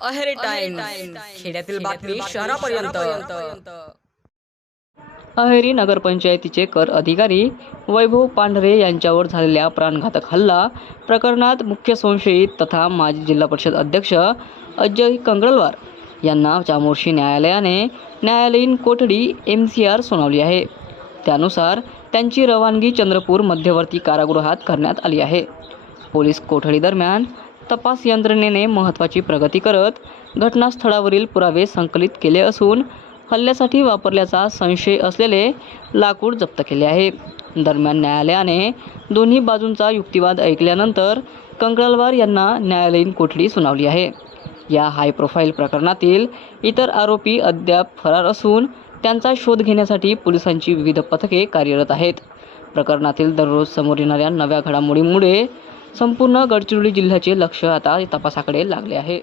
Aheri times, खेड्यातील बातमी शहरापर्यंत. अहेरी नगरपंचायतीचे कर अधिकारी वैभव पांढरे यांच्यावर झालेल्या प्राणघातक हल्ला प्रकरणात मुख्य संशयित तथा माजी जिल्हा परिषद अध्यक्ष अजय कंगळवार यांना चामोर्शी न्यायालयाने न्यायालयीन कोठडी MCR सुनावली आहे. त्यानुसार त्यांची रवानगी चंद्रपूर मध्यवर्ती कारागृहात करण्यात आली आहे. पोलीस कोठडीदरम्यान तपास यंत्रणेने महत्त्वाची प्रगती करत घटनास्थळावरील पुरावे संकलित केले असून हल्ल्यासाठी वापरल्याचा संशय असलेले लाकूड जप्त केले आहे. दरम्यान न्यायालयाने दोन्ही बाजूंचा युक्तिवाद ऐकल्यानंतर कंगळवार यांना न्यायालयीन कोठडी सुनावली आहे. या हाय प्रोफाईल प्रकरणातील इतर आरोपी अद्याप फरार असून त्यांचा शोध घेण्यासाठी पोलिसांची विविध पथके कार्यरत आहेत. प्रकरणातील दररोज समोर येणाऱ्या नव्या घडामोडींमुळे संपूर्ण गडचिरोली जिल्ह्याचे लक्ष आता तपासाकडे लागले आहे.